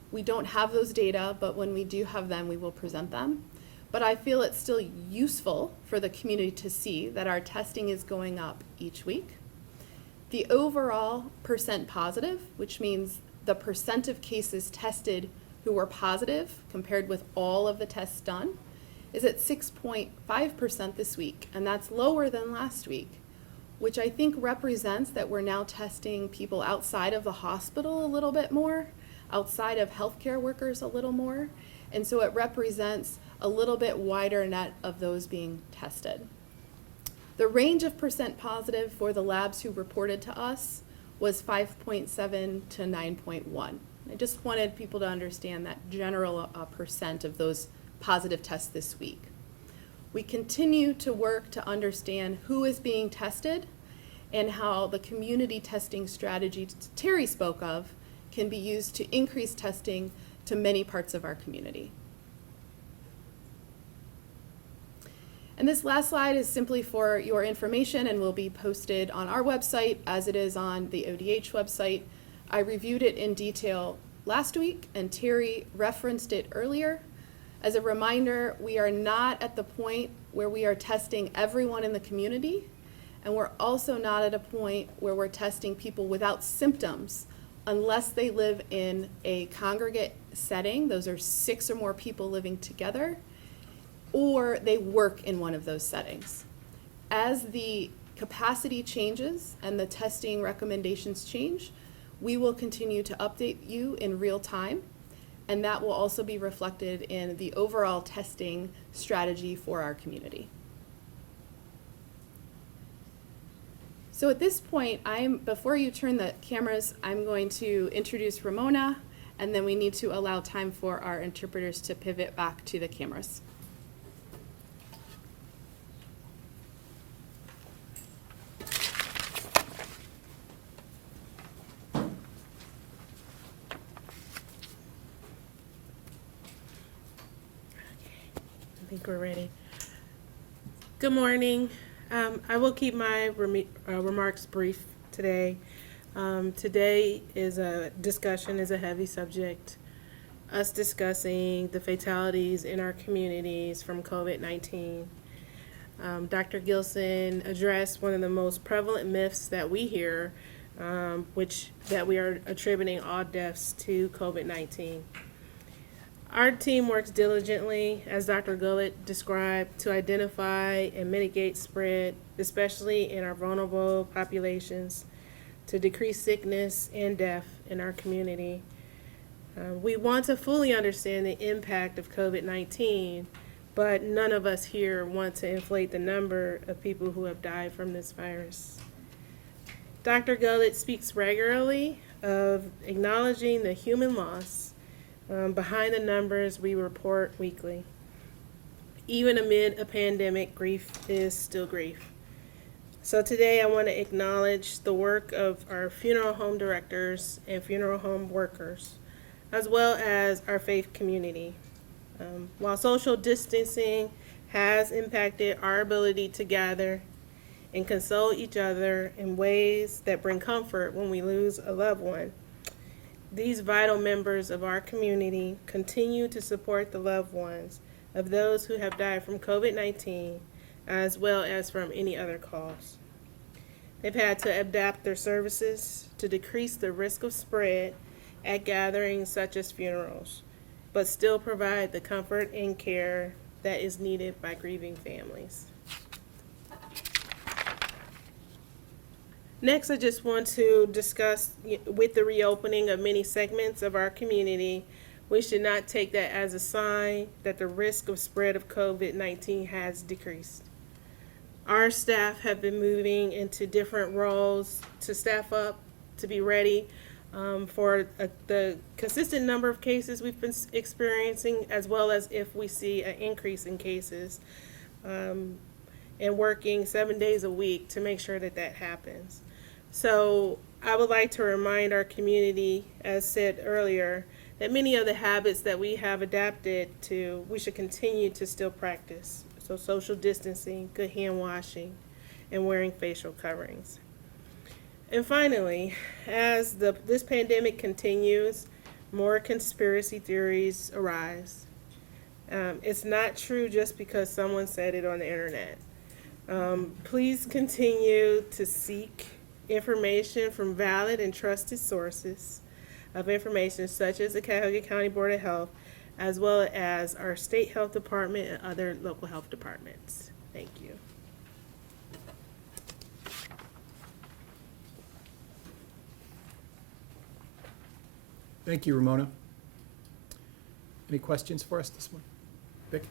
We don't have those data, but when we do have them, we will present them. But I feel it's still useful for the community to see that our testing is going up each week. The overall percent positive, which means the percent of cases tested who were positive compared with all of the tests done, is at 6.5% this week, and that's lower than last week, which I think represents that we're now testing people outside of the hospital a little bit more, outside of healthcare workers a little more, and so it represents a little bit wider net of those being tested. The range of percent positive for the labs who reported to us was 5.7 to 9.1. I just wanted people to understand that general percent of those positive tests this week. We continue to work to understand who is being tested and how the community testing strategy Terry spoke of can be used to increase testing to many parts of our community. And this last slide is simply for your information and will be posted on our website as it is on the ODH website. I reviewed it in detail last week and Terry referenced it earlier. As a reminder, we are not at the point where we are testing everyone in the community, and we're also not at a point where we're testing people without symptoms unless they live in a congregate setting. Those are 6 or more people living together, or they work in one of those settings. As the capacity changes and the testing recommendations change, we will continue to update you in real time, and that will also be reflected in the overall testing strategy for our community. So at this point, before you turn the cameras, I'm going to introduce Ramona, and then we need to allow time for our interpreters to pivot back to the cameras. I think we're ready. Good morning. I will keep my remarks brief today. Today is a heavy subject. Us discussing the fatalities in our communities from COVID-19. Dr. Gilson addressed one of the most prevalent myths that we hear, that we are attributing all deaths to COVID-19. Our team works diligently, as Dr. Gullett described, to identify and mitigate spread, especially in our vulnerable populations, to decrease sickness and death in our community. We want to fully understand the impact of COVID-19, but none of us here want to inflate the number of people who have died from this virus. Dr. Gullett speaks regularly of acknowledging the human loss behind the numbers we report weekly. Even amid a pandemic, grief is still grief. So today I want to acknowledge the work of our funeral home directors and funeral home workers, as well as our faith community. While social distancing has impacted our ability to gather and console each other in ways that bring comfort when we lose a loved one, these vital members of our community continue to support the loved ones of those who have died from COVID-19, as well as from any other cause. They've had to adapt their services to decrease the risk of spread at gatherings such as funerals, but still provide the comfort and care that is needed by grieving families. Next, I just want to discuss, with the reopening of many segments of our community, we should not take that as a sign that the risk of spread of COVID-19 has decreased. Our staff have been moving into different roles to staff up, to be ready for the consistent number of cases we've been experiencing, as well as if we see an increase in cases, and working 7 days a week to make sure that that happens. So I would like to remind our community, as said earlier, that many of the habits that we have adapted to, we should continue to still practice. So social distancing, good hand washing, and wearing facial coverings. And finally, as this pandemic continues, more conspiracy theories arise. It's not true just because someone said it on the internet. Please continue to seek information from valid and trusted sources of information such as the Cuyahoga County Board of Health, as well as our state health department and other local health departments. Thank you. Thank you, Ramona. Any questions for us this morning? Vic?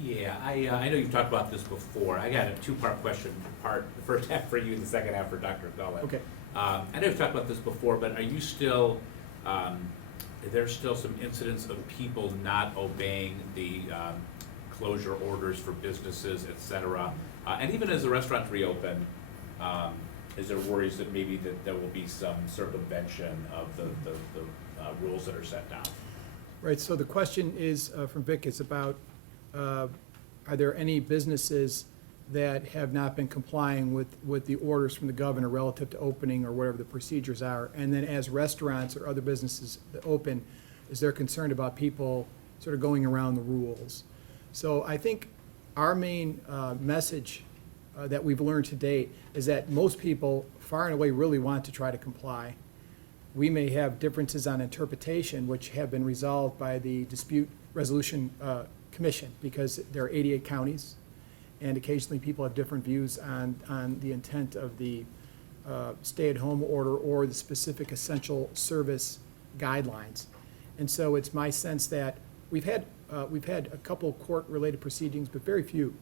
Yeah, I know you've talked about this before. I got a two-part question, the first half for you and the second half for Dr. Gullett. Okay. I know you've talked about this before, but are you still, there's still some incidents of people not obeying the closure orders for businesses, et cetera? And even as the restaurants reopen, is there worries that maybe that there will be some circumvention of the rules that are set down? Right, so the question is, from Vic, is about, are there any businesses that have not been complying with the orders from the governor relative to opening or whatever the procedures are? And then as restaurants or other businesses that open, is there concern about people sort of going around the rules? So I think our main message that we've learned to date is that most people far and away really want to try to comply. We may have differences on interpretation, which have been resolved by the Dispute Resolution Commission, because there are 88 counties, and occasionally people have different views on the intent of the stay-at-home order or the specific essential service guidelines. And so it's my sense that we've had a couple court-related proceedings, but very few.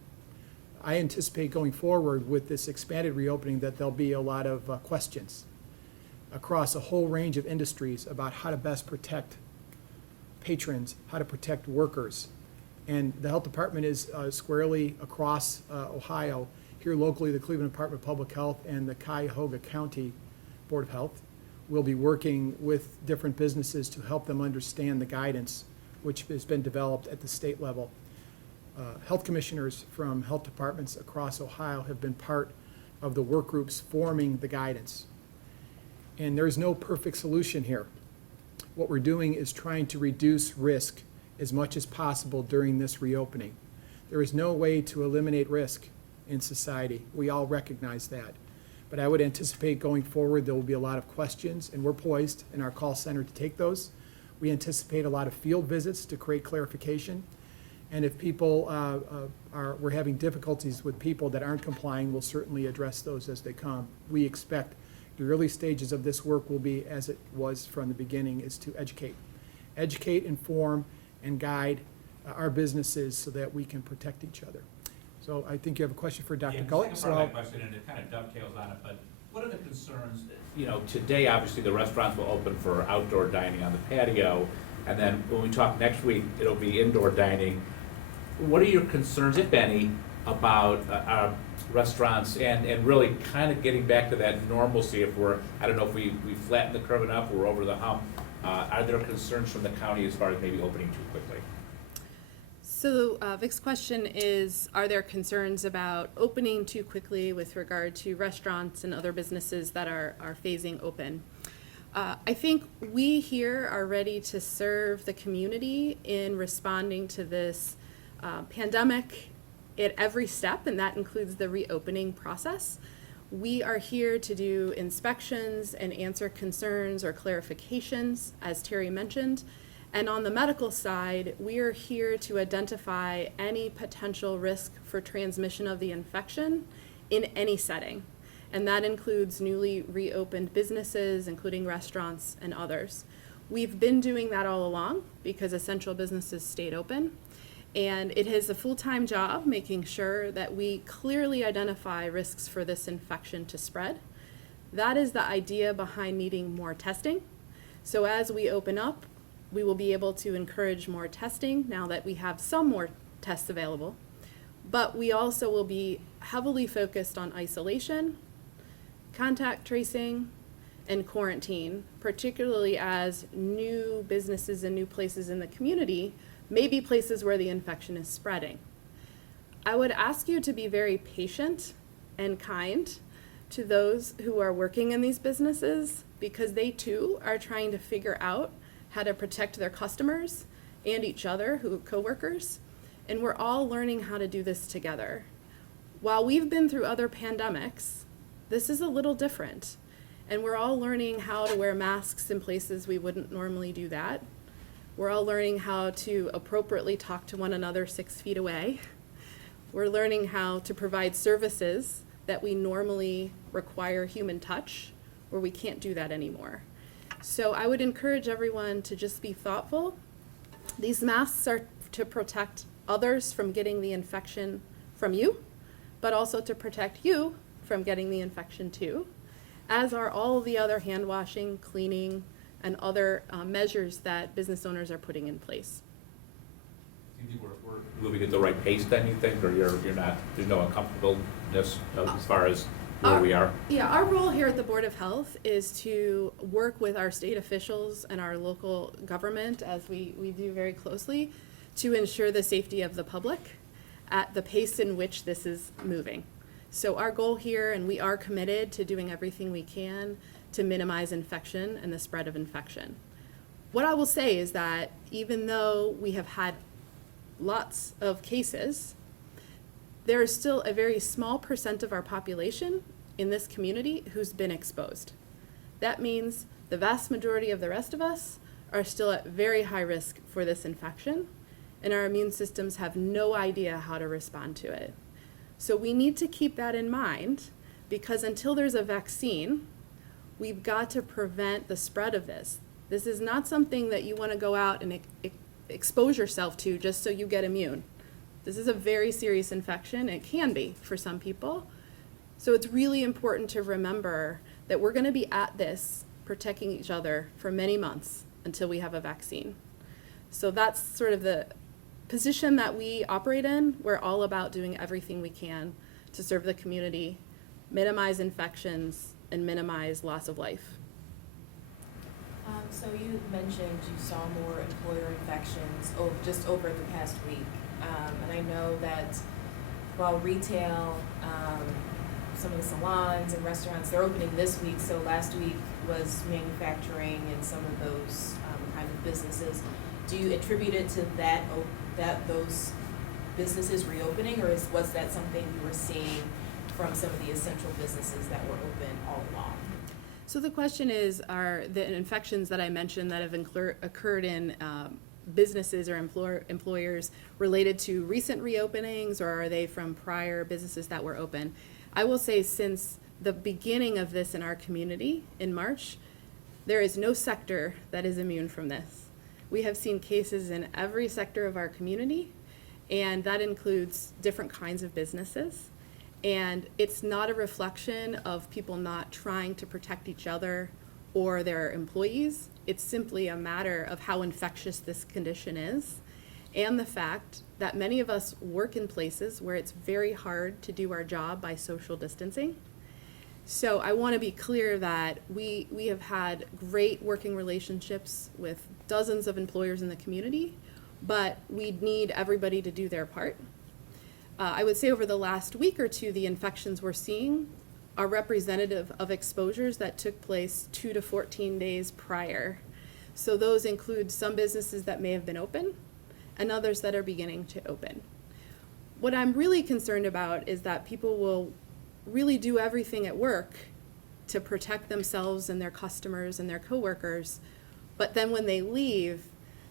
I anticipate going forward with this expanded reopening that there'll be a lot of questions across a whole range of industries about how to best protect patrons, how to protect workers. And the health department is squarely across Ohio. Here locally, the Cleveland Department of Public Health and the Cuyahoga County Board of Health will be working with different businesses to help them understand the guidance which has been developed at the state level. Health commissioners from health departments across Ohio have been part of the work groups forming the guidance. And there's no perfect solution here. What we're doing is trying to reduce risk as much as possible during this reopening. There is no way to eliminate risk in society. We all recognize that. But I would anticipate going forward there will be a lot of questions, and we're poised in our call center to take those. We anticipate a lot of field visits to create clarification. And if people we're having difficulties with people that aren't complying, we'll certainly address those as they come. We expect the early stages of this work will be, as it was from the beginning, is to educate, inform, and guide our businesses so that we can protect each other. So I think you have a question for Dr. Gullett. The second part of my question, and it kind of dovetails on it, but what are the concerns? You know, today, obviously, the restaurants will open for outdoor dining on the patio, and then when we talk next week, it'll be indoor dining. What are your concerns, if any, about restaurants and really kind of getting back to that normalcy? If I don't know if we flattened the curve enough, we're over the hump. Are there concerns from the county as far as maybe opening too quickly? So Vic's question is, are there concerns about opening too quickly with regard to restaurants and other businesses that are phasing open? I think we here are ready to serve the community in responding to this pandemic at every step, and that includes the reopening process. We are here to do inspections and answer concerns or clarifications, as Terry mentioned. And on the medical side, we are here to identify any potential risk for transmission of the infection in any setting. And that includes newly reopened businesses, including restaurants and others. We've been doing that all along because essential businesses stayed open. And it is a full-time job making sure that we clearly identify risks for this infection to spread. That is the idea behind needing more testing. So as we open up, we will be able to encourage more testing now that we have some more tests available. But we also will be heavily focused on isolation, contact tracing, and quarantine, particularly as new businesses and new places in the community may be places where the infection is spreading. I would ask you to be very patient and kind to those who are working in these businesses, because they too are trying to figure out how to protect their customers and each other, who coworkers, and we're all learning how to do this together. While we've been through other pandemics, this is a little different, and we're all learning how to wear masks in places we wouldn't normally do that. We're all learning how to appropriately talk to one another 6 feet away. We're learning how to provide services that we normally require human touch, where we can't do that anymore. So I would encourage everyone to just be thoughtful. These masks are to protect others from getting the infection from you, but also to protect you from getting the infection too, as are all of the other hand washing, cleaning, and other measures that business owners are putting in place. Do you think we're moving at the right pace then, you think, or you're not, there's no uncomfortableness as far as where we are? Yeah, our role here at the Board of Health is to work with our state officials and our local government, as we do very closely, to ensure the safety of the public at the pace in which this is moving. So our goal here, and we are committed to doing everything we can to minimize infection and the spread of infection. What I will say is that even though we have had lots of cases, there is still a very small percent of our population in this community who's been exposed. That means the vast majority of the rest of us are still at very high risk for this infection, and our immune systems have no idea how to respond to it. So we need to keep that in mind, because until there's a vaccine, we've got to prevent the spread of this. This is not something that you want to go out and expose yourself to just so you get immune. This is a very serious infection. It can be for some people. So it's really important to remember that we're going to be at this, protecting each other for many months until we have a vaccine. So that's sort of the position that we operate in. We're all about doing everything we can to serve the community, minimize infections, and minimize loss of life. So you mentioned you saw more employer infections just over the past week. And I know that while retail, some of the salons and restaurants, they're opening this week, so last week was manufacturing and some of those kind of businesses. Do you attribute it to those businesses reopening, or was that something you were seeing from some of the essential businesses that were open all along? So the question is, are the infections that I mentioned that have occurred in businesses or employers related to recent reopenings, or are they from prior businesses that were open? I will say, since the beginning of this in our community in March, there is no sector that is immune from this. We have seen cases in every sector of our community, and that includes different kinds of businesses. And it's not a reflection of people not trying to protect each other or their employees. It's simply a matter of how infectious this condition is, and the fact that many of us work in places where it's very hard to do our job by social distancing. So I want to be clear that we have had great working relationships with dozens of employers in the community, but we need everybody to do their part. I would say over the last week or two, the infections we're seeing are representative of exposures that took place 2 to 14 days prior. So those include some businesses that may have been open and others that are beginning to open. What I'm really concerned about is that people will really do everything at work to protect themselves and their customers and their coworkers, but then when they leave,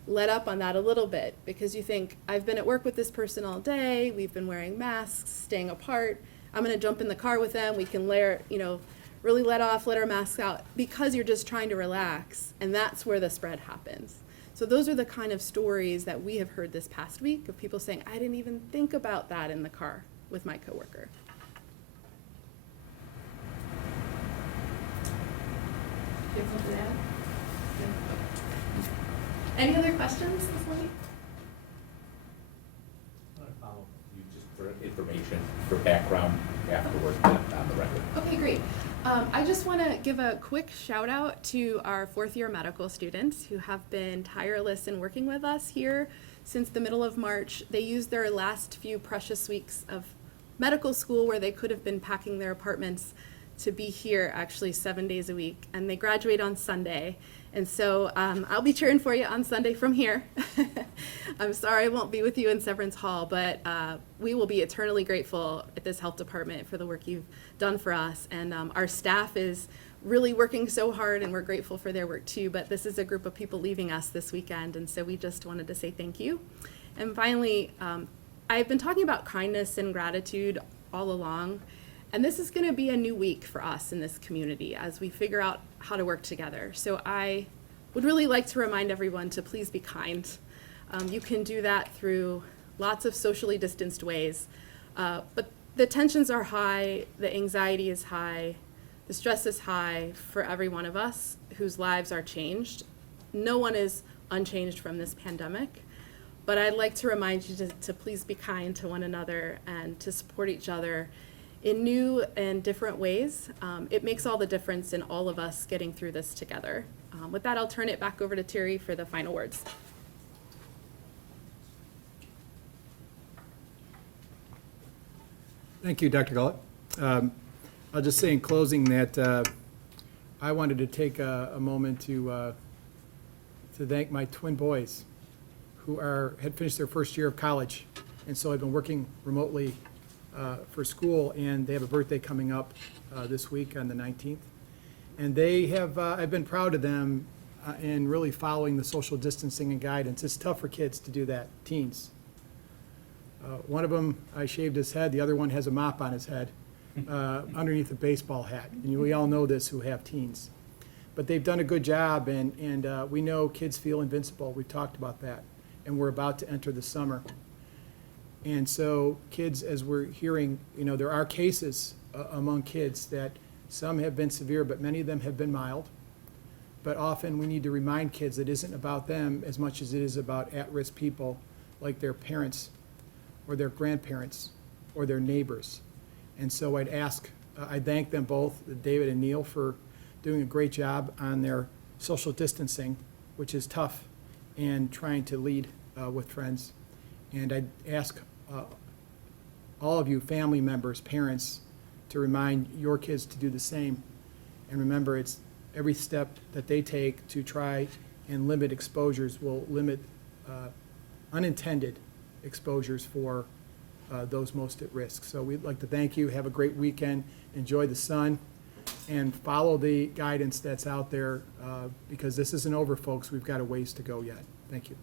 let up on that a little bit, because you think, I've been at work with this person all day, we've been wearing masks, staying apart, I'm gonna jump in the car with them, we can really let our masks out, because you're just trying to relax, and that's where the spread happens. So those are the kind of stories that we have heard this past week of people saying, I didn't even think about that in the car with my coworker. You have something to add? Any other questions this morning? I want to follow up with you just for information, for background afterward on the record. Okay, great. I just want to give a quick shout out to our fourth-year medical students who have been tireless in working with us here since the middle of March. They used their last few precious weeks of medical school where they could have been packing their apartments to be here actually 7 days a week, and they graduate on Sunday. And so I'll be cheering for you on Sunday from here. I'm sorry I won't be with you in Severance Hall, but we will be eternally grateful at this health department for the work you've done for us. And our staff is really working so hard, and we're grateful for their work too. But this is a group of people leaving us this weekend, and so we just wanted to say thank you. And finally, I've been talking about kindness and gratitude all along. And this is going to be a new week for us in this community as we figure out how to work together. So I would really like to remind everyone to please be kind. You can do that through lots of socially distanced ways. But the tensions are high, the anxiety is high, the stress is high for every one of us whose lives are changed. No one is unchanged from this pandemic. But I'd like to remind you to please be kind to one another and to support each other in new and different ways. It makes all the difference in all of us getting through this together. With that, I'll turn it back over to Terry for the final words. Thank you, Dr. Gullett. I'll just say in closing that I wanted to take a moment to thank my twin boys who had finished their first year of college. And so I've been working remotely for school, and they have a birthday coming up this week on the 19th. And they have, I've been proud of them in really following the social distancing and guidance. It's tough for kids to do that, teens. One of them, I shaved his head, the other one has a mop on his head underneath a baseball hat. And we all know this who have teens. But they've done a good job, and we know kids feel invincible. We've talked about that. And we're about to enter the summer. And so kids, as we're hearing, there are cases among kids that some have been severe, but many of them have been mild. But often we need to remind kids it isn't about them as much as it is about at-risk people like their parents or their grandparents or their neighbors. And so I thank them both, David and Neil, for doing a great job on their social distancing, which is tough, and trying to lead with friends. And I ask all of you, family members, parents, to remind your kids to do the same. And remember, it's every step that they take to try and limit exposures will limit unintended exposures for those most at risk. So we'd like to thank you. Have a great weekend. Enjoy the sun. And follow the guidance that's out there because this isn't over, folks. We've got a ways to go yet. Thank you.